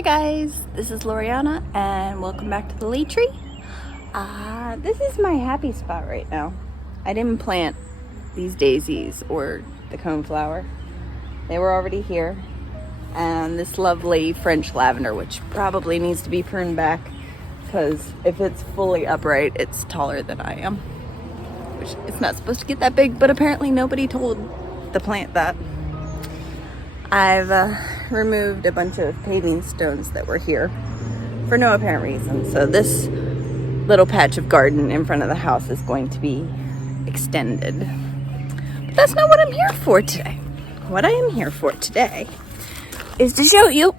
Hi guys, this is Loriana and welcome back to the Late Tree. This is my happy spot right now. I didn't plant these daisies or the coneflower. They were already here. And this lovely French lavender, which probably needs to be pruned back because if it's fully upright, it's taller than I am. Which it's not supposed to get that big, but apparently nobody told the plant that. I've removed a bunch of paving stones that were here for no apparent reason. So this little patch of garden in front of the house is going to be extended. But that's not what I'm here for today. What I am here for today is to show you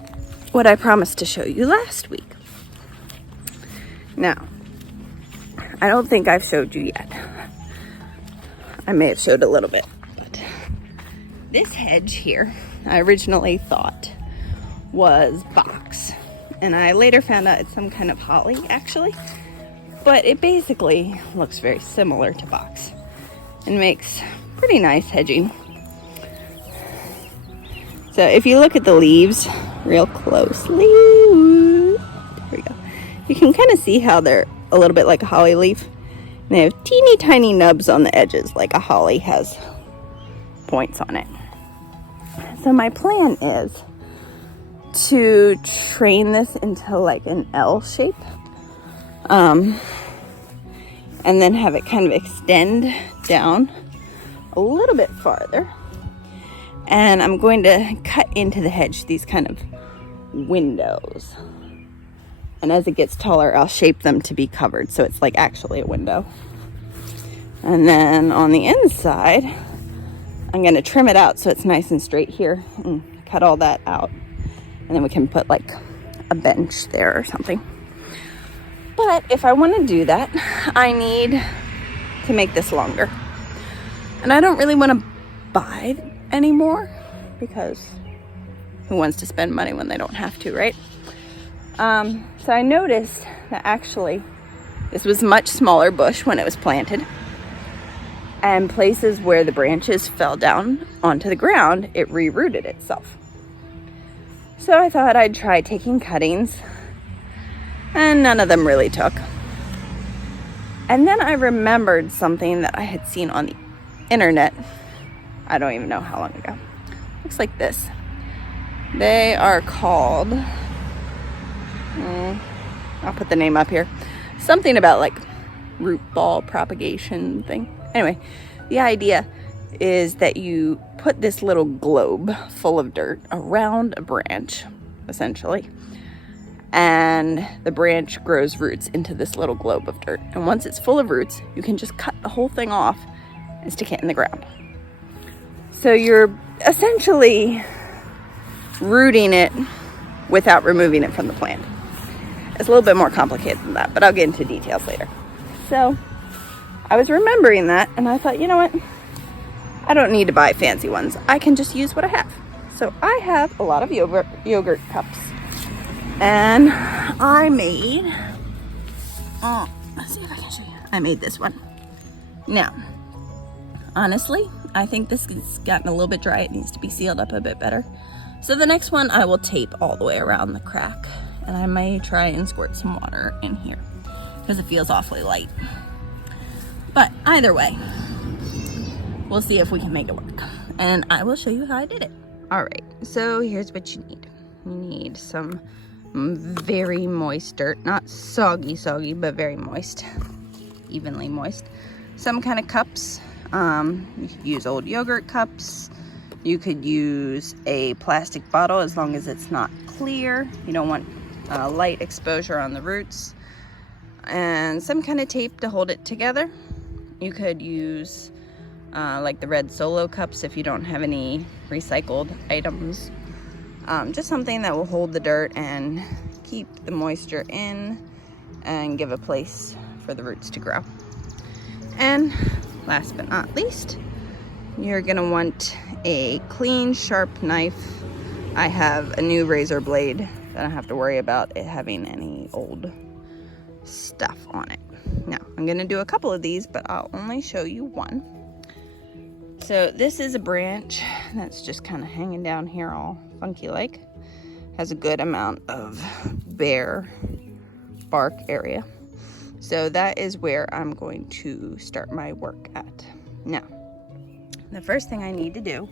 what I promised to show you last week. Now, I don't think I've showed you yet. I may have showed a little bit, but this hedge here, I originally thought was box, and I later found out it's some kind of holly actually, but it basically looks very similar to box and makes pretty nice hedging. So if you look at the leaves real closely, there we go, you can kind of see how they're a little bit like a holly leaf. And they have teeny tiny nubs on the edges like a holly has points on it. So my plan is to train this into like an L shape, and then have it kind of extend down a little bit farther. And I'm going to cut into the hedge these kind of windows. And as it gets taller, I'll shape them to be covered so it's like actually a window. And then on the inside, I'm going to trim it out so it's nice and straight here and cut all that out. And then we can put like a bench there or something. But if I want to do that, I need to make this longer. And I don't really want to buy anymore because who wants to spend money when they don't have to, right? So I noticed that actually this was a much smaller bush when it was planted. And places where the branches fell down onto the ground, it re-rooted itself. So I thought I'd try taking cuttings, and none of them really took. And then I remembered something that I had seen on the internet. I don't even know how long ago. Looks like this. They are called, I'll put the name up here. Something about like root ball propagation thing. Anyway, the idea is that you put this little globe full of dirt around a branch, essentially, and the branch grows roots into this little globe of dirt. And once it's full of roots, you can just cut the whole thing off and stick it in the ground. So you're essentially rooting it without removing it from the plant. It's a little bit more complicated than that, but I'll get into details later. So I was remembering that, and I thought, you know what? I don't need to buy fancy ones. I can just use what I have. So I have a lot of yogurt cups. And I made, let's see if I can show you. I made this one. Now, honestly, I think this has gotten a little bit dry. It needs to be sealed up a bit better. So the next one I will tape all the way around the crack. And I may try and squirt some water in here because it feels awfully light. But either way, we'll see if we can make it work. And I will show you how I did it. All right, so here's what you need. You need some very moist dirt. Not soggy, but very moist. Evenly moist. Some kind of cups. You could use old yogurt cups. You could use a plastic bottle as long as it's not clear. You don't want light exposure on the roots. And some kind of tape to hold it together. You could use like the red Solo cups if you don't have any recycled items. Just something that will hold the dirt and keep the moisture in and give a place for the roots to grow. And last but not least, you're gonna want a clean, sharp knife. I have a new razor blade. I don't have to worry about it having any old stuff on it. Now, I'm going to do a couple of these, but I'll only show you one. So this is a branch that's just kind of hanging down here all funky like. has a good amount of bare bark area. So that is where I'm going to start my work at. Now, the first thing I need to do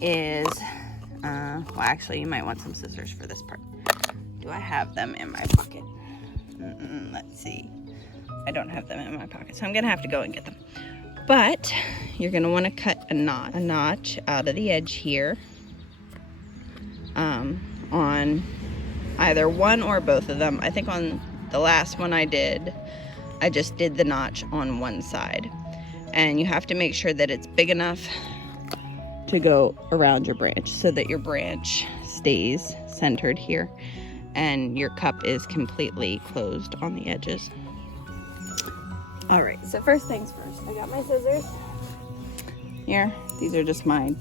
is, well, actually, you might want some scissors for this part. Do I have them in my pocket? Let's see. I don't have them in my pocket, so I'm gonna have to go and get them. But you're gonna want to cut a notch out of the edge here, on either one or both of them. I think on the last one I just did the notch on one side. And you have to make sure that it's big enough to go around your branch so that your branch stays centered here and your cup is completely closed on the edges. All right, so first things first, I got my scissors here. These are just my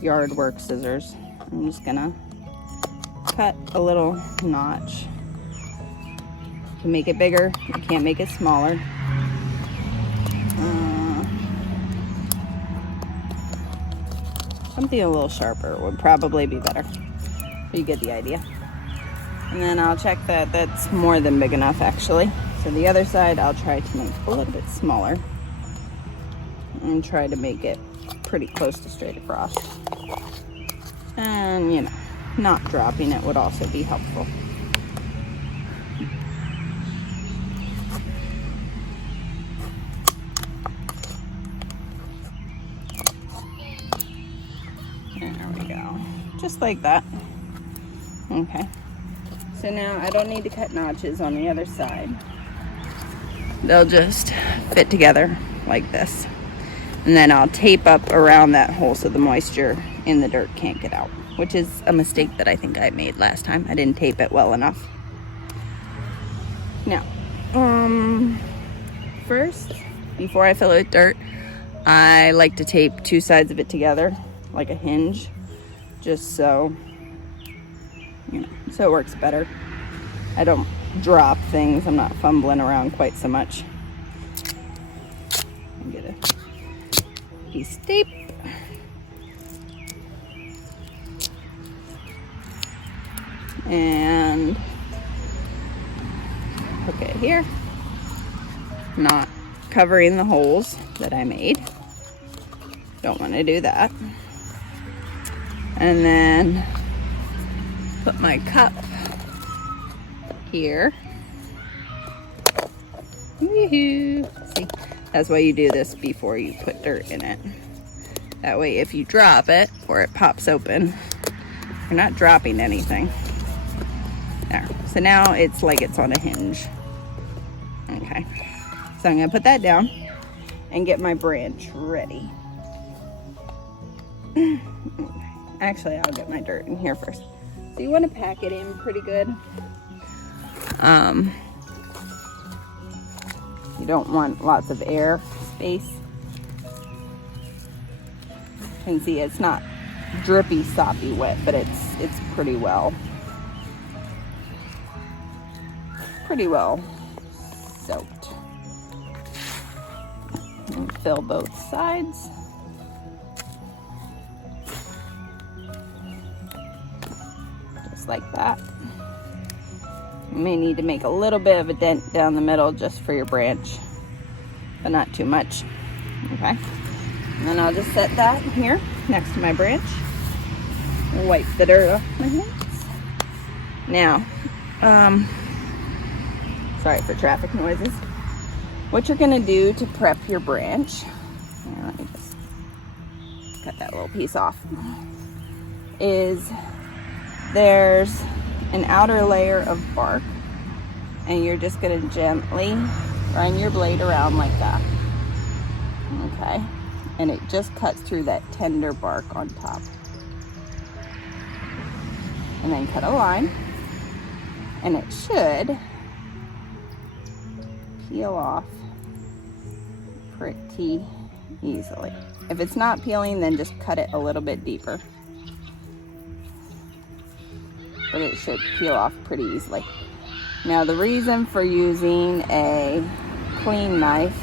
yard work scissors. I'm just gonna cut a little notch. You can make it bigger, you can't make it smaller. Something a little sharper would probably be better. You get the idea. And then I'll check that that's more than big enough actually. So the other side I'll try to make a little bit smaller and try to make it pretty close to straight across. And you know, not dropping it would also be helpful. There we go. Just like that. Okay. So now I don't need to cut notches on the other side. They'll just fit together like this. And then I'll tape up around that hole so the moisture in the dirt can't get out, which is a mistake that I think I made last time. I didn't tape it well enough. Now, first, before I fill it with dirt, I like to tape two sides of it together like a hinge, just so, you know, so it works better. I don't drop things. I'm not fumbling around quite so much. I'll get a piece of tape. And hook it here. Not covering the holes that I made. Don't want to do that. And then put my cup here. Woohoo! See, that's why you do this before you put dirt in it. That way if you drop it or it pops open, you're not dropping anything. There. So now it's like it's on a hinge. Okay. So I'm gonna put that down and get my branch ready. Actually, I'll get my dirt in here first. So you want to pack it in pretty good. You don't want lots of air space. You can see it's not drippy, soppy wet, but it's pretty well soaked. And fill both sides. Just like that. You may need to make a little bit of a dent down the middle just for your branch, but not too much. Okay. And then I'll just set that here next to my branch. Wipe the dirt off my hands. Now, sorry for traffic noises. What you're gonna do to prep your branch, here, let me just cut that little piece off, is there's an outer layer of bark, and you're just going to gently run your blade around like that. Okay, and it just cuts through that tender bark on top. And then cut a line, and it should peel off pretty easily. If it's not peeling, then just cut it a little bit deeper. But it should peel off pretty easily. Now the reason for using a clean knife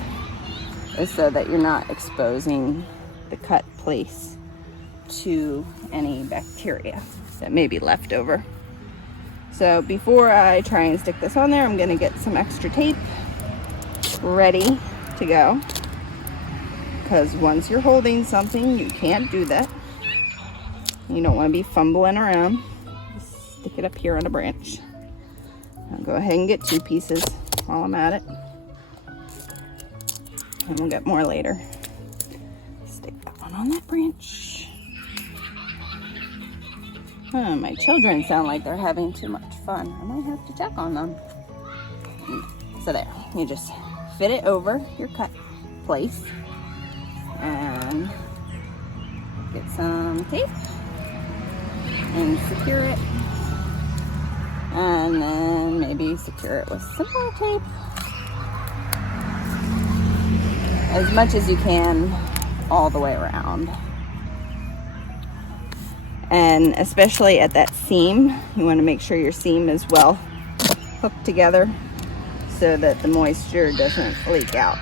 is so that you're not exposing the cut place to any bacteria. that may be left over. So before I try and stick this on there, I'm gonna get some extra tape ready to go. Because once you're holding something, you can't do that. You don't want to be fumbling around. Just stick it up here on a branch. I'll go ahead and get 2 pieces while I'm at it. And we'll get more later. Stick that one on that branch. Oh, my children sound like they're having too much fun. I might have to check on them. So there, you just fit it over your cut place and get some tape and secure it, and then maybe secure it with some more tape, as much as you can all the way around. And especially at that seam, you want to make sure your seam is well hooked together so that the moisture doesn't leak out.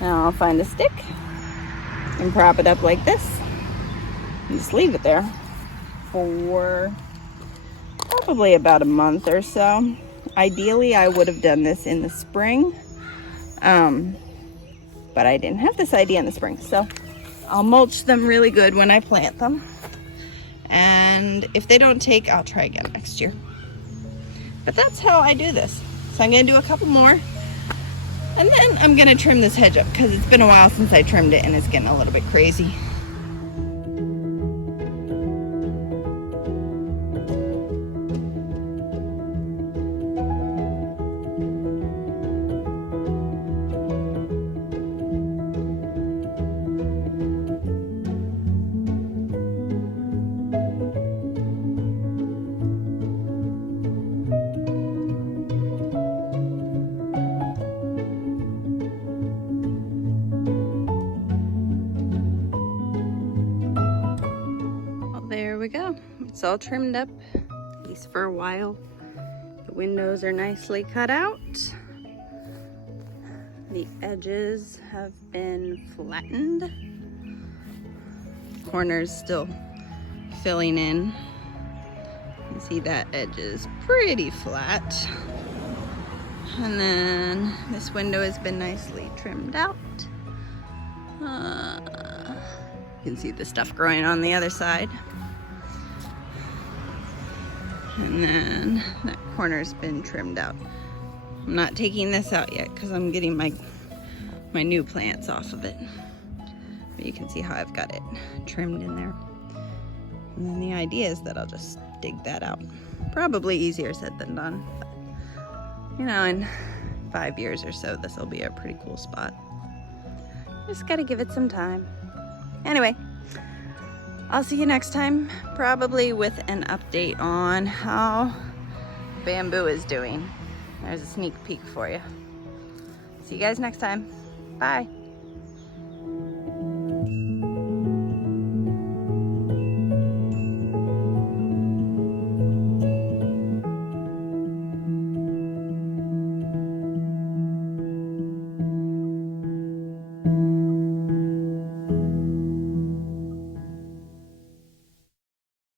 Now I'll find a stick and prop it up like this and just leave it there for probably about a month or so. Ideally, I would have done this in the spring, but I didn't have this idea in the spring. So I'll mulch them really good when I plant them. And if they don't take, I'll try again next year. But that's how I do this. So I'm gonna do a couple more. And then I'm gonna trim this hedge up because it's been a while since I trimmed it and it's getting a little bit crazy. There we go. It's all trimmed up, at least for a while. The windows are nicely cut out. The edges have been flattened. Corners still filling in. You can see that edge is pretty flat. And then this window has been nicely trimmed out. You can see the stuff growing on the other side. And then that corner's been trimmed out. I'm not taking this out yet because I'm getting my new plants off of it. But you can see how I've got it trimmed in there. And then the idea is that I'll just dig that out. Probably easier said than done. But, you know, in 5 years or so, this will be a pretty cool spot. Just gotta give it some time. Anyway, I'll see you next time, probably with an update on how bamboo is doing. There's a sneak peek for you. See you guys next time. Bye.